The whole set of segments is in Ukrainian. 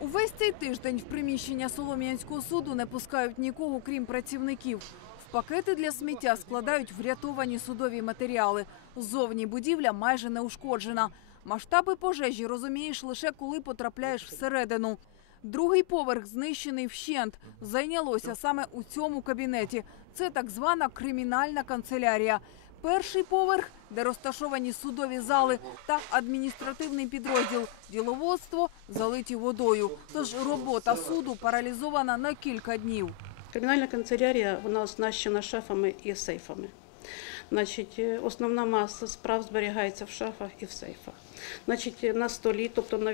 Увесь цей тиждень в приміщення Солом'янського суду не пускають нікого, крім працівників. В пакети для сміття складають врятовані судові матеріали. Зовні будівля майже не ушкоджена. Масштаби пожежі розумієш лише коли потрапляєш всередину. Другий поверх знищений вщент. Зайнялося саме у цьому кабінеті. Це так звана кримінальна канцелярія. Перший поверх, де розташовані судові зали та адміністративний підрозділ, діловодство залиті водою. Тож робота суду паралізована на кілька днів. Кримінальна канцелярія вона оснащена шафами і сейфами. Значить, е, основна маса справ зберігається в шафах і в сейфах. Значить, на столі, тобто на,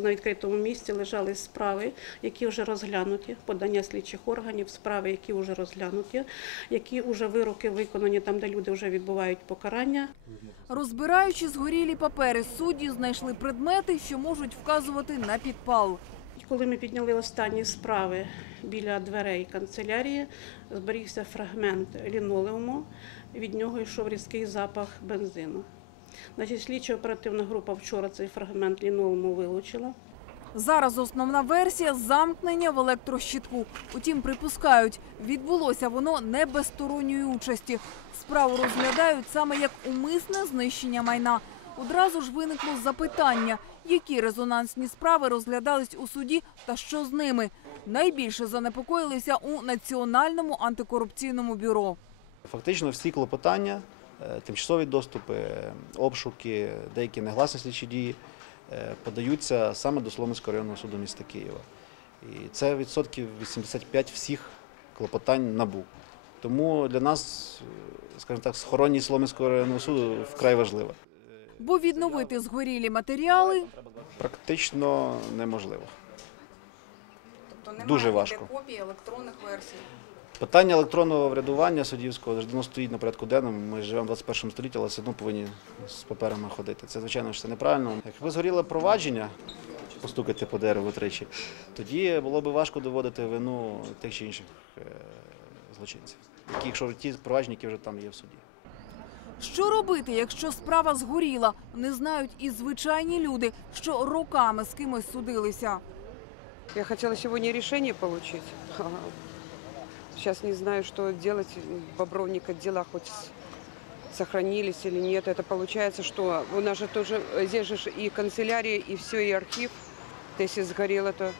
на відкритому місці, лежали справи, які вже розглянуті, подання слідчих органів, справи, які вже розглянуті, які вже вироки виконані там, де люди вже відбувають покарання. Розбираючи згорілі папери, судді знайшли предмети, що можуть вказувати на підпал. Коли ми підняли останні справи біля дверей канцелярії, зберігся фрагмент лінолеуму, від нього йшов різкий запах бензину. Значить, слідча оперативна група вчора цей фрагмент лінолеуму вилучила. Зараз основна версія замкнення в електрощитку. Утім, припускають, відбулося воно не без сторонньої участі. Справу розглядають саме як умисне знищення майна. Одразу ж виникло запитання, які резонансні справи розглядались у суді та що з ними. Найбільше занепокоїлися у Національному антикорупційному бюро. Фактично всі клопотання, е, тимчасові доступи, е, обшуки, деякі негласні слідчі дії е, подаються саме до Солом'янського районного суду міста Києва. І це відсотків 85 всіх клопотань набу. Тому для нас, скажімо так, схоронність Солом'янського районного суду вкрай важлива. Бо відновити згорілі матеріали Практично неможливо. тобто немає Дуже важко. копій електронних версій. Питання електронного врядування суддівського завжди стоїть на порядку денному. Ми живемо в 21 столітті, але все одно повинні з паперами ходити. Це звичайно що це неправильно. Якби згоріло провадження, постукати по дереву тричі, тоді було б важко доводити вину тих чи інших е, злочинців, які, якщо ті провадження, які вже там є в суді. Що робити, якщо справа згоріла? Не знають і звичайні люди, що роками з кимось судилися. Я хотела сегодня решение получить. Сейчас не знаю, что делать. Бобровника дела хоть с- сохранились или нет. Это получается, что у нас же тоже, э, здесь же ж и канцелярия, и все, и архив. То Если сгорело, то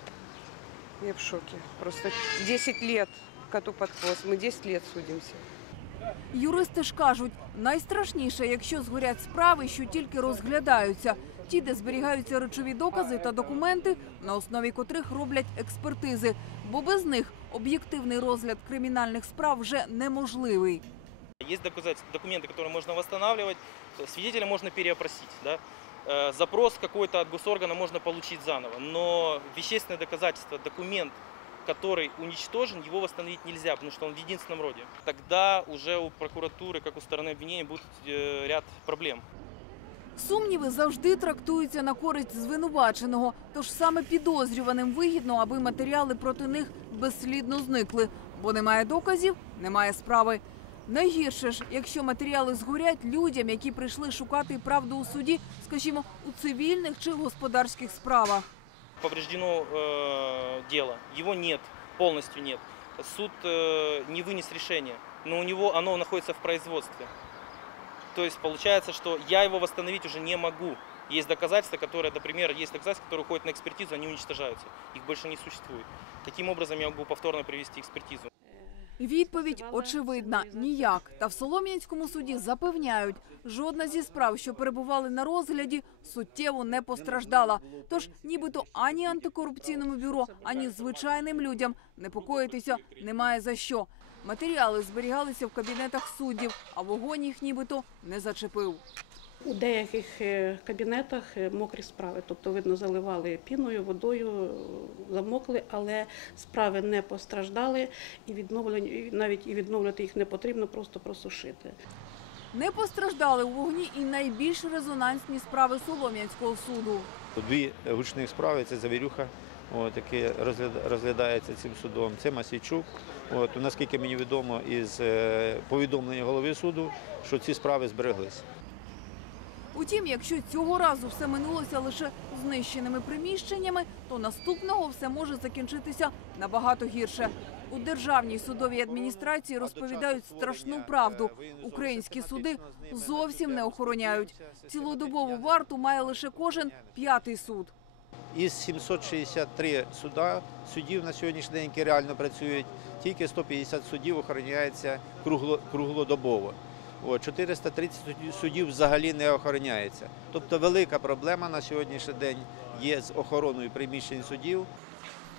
я в шоке. Просто 10 лет коту под хвост. Мы 10 лет судимся. Юристи ж кажуть, найстрашніше, якщо згорять справи, що тільки розглядаються. Ті, де зберігаються речові докази та документи, на основі котрих роблять експертизи, бо без них об'єктивний розгляд кримінальних справ вже неможливий. Есть доказательства, документы, которые можно восстанавливать, э, свидетеля можно переопросить. Да? Э, Запрос какой-то от госоргана можно получить заново, но вещественное доказательство, документ, который уничтожен, его восстановить нельзя, потому что он в единственном роде. Тогда уже у прокуратуры, как у стороны обвинения, будет э, ряд проблем. Сумніви завжди трактуються на користь звинуваченого, тож саме підозрюваним вигідно, аби матеріали проти них безслідно зникли, бо немає доказів, немає справи. Найгірше ж, якщо матеріали згорять людям, які прийшли шукати правду у суді, скажімо, у цивільних чи господарських справах. Повреждено э, дело, его нет, полностью нет. Суд э, не вынес решение, но у него оно находится в производстве. То есть получается, что я его восстановить уже не могу. Есть доказательства, которые, например, есть доказательства, которые уходят на экспертизу, они уничтожаются. Их больше не существует. Каким образом я могу повторно провести экспертизу? Відповідь очевидна – ніяк. Та в Солом'янському суді запевняють, жодна зі справ, що перебували на розгляді, суттєво не постраждала. Тож нібито ані антикорупційному бюро, ані звичайним людям непокоїтися немає за що. Матеріали зберігалися в кабінетах суддів, а вогонь їх нібито не зачепив. У деяких е, кабінетах е, мокрі справи, тобто, видно, заливали піною, водою, замокли, але справи не постраждали і відновлені, навіть і відновлювати їх не потрібно, просто просушити. Не постраждали у вогні і найбільш резонансні справи Солом'янського суду. Дві гучних справи це Завірюха, от, розгляд- розглядається цим судом. Це Масійчук. От, наскільки мені відомо із е, повідомлення голови суду, що ці справи збереглися. Утім, якщо цього разу все минулося лише знищеними приміщеннями, то наступного все може закінчитися набагато гірше. У державній судовій адміністрації розповідають страшну правду. Українські суди зовсім не охороняють. Цілодобову варту має лише кожен п'ятий суд. Із 763 суда, судів на сьогоднішній день, які реально працюють, тільки 150 судів охороняється кругло, круглодобово. От, 430 судів- судів взагалі не охороняється. Тобто велика проблема на сьогоднішній день є з охороною приміщень судів.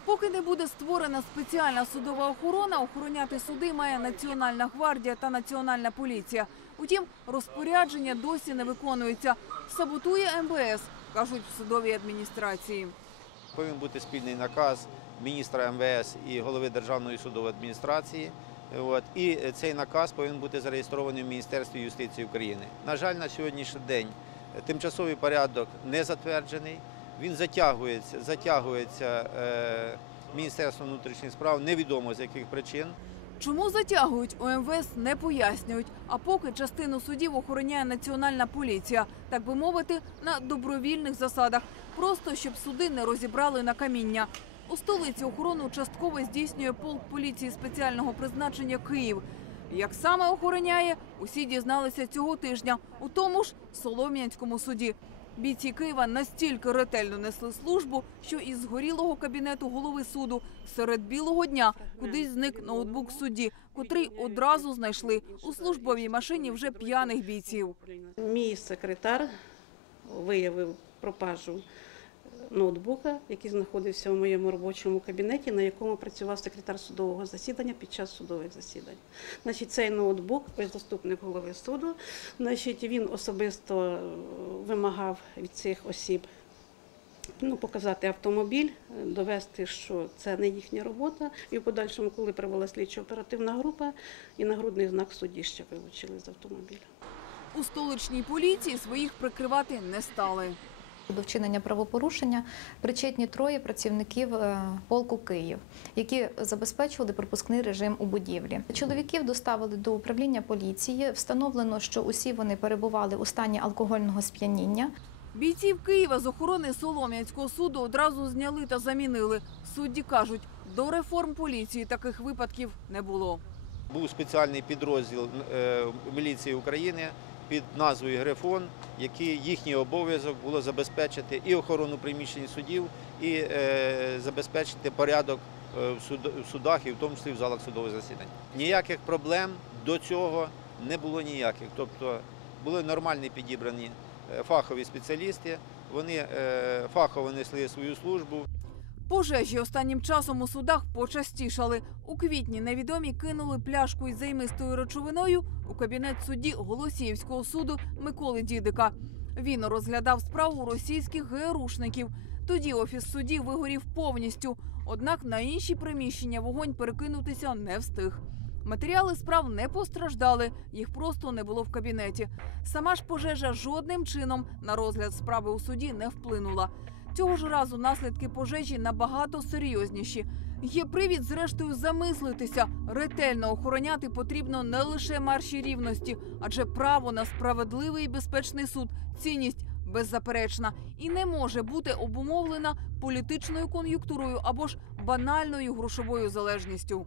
Поки не буде створена спеціальна судова охорона, охороняти суди має Національна гвардія та Національна поліція. Утім, розпорядження досі не виконується. Саботує МВС, кажуть в судовій адміністрації. Повинен бути спільний наказ міністра МВС і голови Державної судової адміністрації. От, і цей наказ повинен бути зареєстрований в Міністерстві юстиції України. На жаль, на сьогоднішній день тимчасовий порядок не затверджений. Він затягується, затягується е, Міністерством внутрішніх справ, невідомо з яких причин. Чому затягують у МВС не пояснюють. А поки частину судів охороняє Національна поліція, так би мовити, на добровільних засадах, просто щоб суди не розібрали на каміння. У столиці охорону частково здійснює полк поліції спеціального призначення Київ. Як саме охороняє, усі дізналися цього тижня у тому ж Солом'янському суді. Бійці Києва настільки ретельно несли службу, що із згорілого кабінету голови суду серед білого дня кудись зник ноутбук судді, котрий одразу знайшли у службовій машині вже п'яних бійців. Мій секретар виявив пропажу ноутбука, який знаходився в моєму робочому кабінеті, на якому працював секретар судового засідання під час судових засідань. Значить, цей ноутбук, ось заступник голови суду, значить, він особисто е, вимагав від цих осіб. Ну, показати автомобіль, довести, що це не їхня робота. І в подальшому, коли прибула слідчо оперативна група, і нагрудний знак судді ще вилучили з автомобіля. У столичній поліції своїх прикривати не стали. До вчинення правопорушення причетні троє працівників е, полку Київ, які забезпечували пропускний режим у будівлі. Чоловіків доставили до управління поліції. Встановлено, що усі вони перебували у стані алкогольного сп'яніння. Бійців Києва з охорони Солом'янського суду одразу зняли та замінили. Судді кажуть, до реформ поліції таких випадків не було. Був спеціальний підрозділ е, міліції України під назвою Грифон, який їхній обов'язок було забезпечити і охорону приміщень судів, і е, забезпечити порядок е, в суд- в судах, і в тому числі в залах судових засідань. Ніяких проблем до цього не було ніяких. Тобто були нормальні підібрані е, фахові спеціалісти, вони фахово несли свою службу. Пожежі останнім часом у судах почастішали. У квітні невідомі кинули пляшку із займистою речовиною у кабінет судді Голосіївського суду Миколи Дідика. Він розглядав справу російських ГРУшників. Тоді офіс судді вигорів повністю. Однак на інші приміщення вогонь перекинутися не встиг. Матеріали справ не постраждали, їх просто не було в кабінеті. Сама ж пожежа жодним чином на розгляд справи у суді не вплинула. Цього ж разу наслідки пожежі набагато серйозніші. Є привід, зрештою, замислитися. Ретельно охороняти потрібно не лише марші рівності, адже право на справедливий і безпечний суд цінність беззаперечна і не може бути обумовлена політичною кон'юнктурою або ж банальною грошовою залежністю.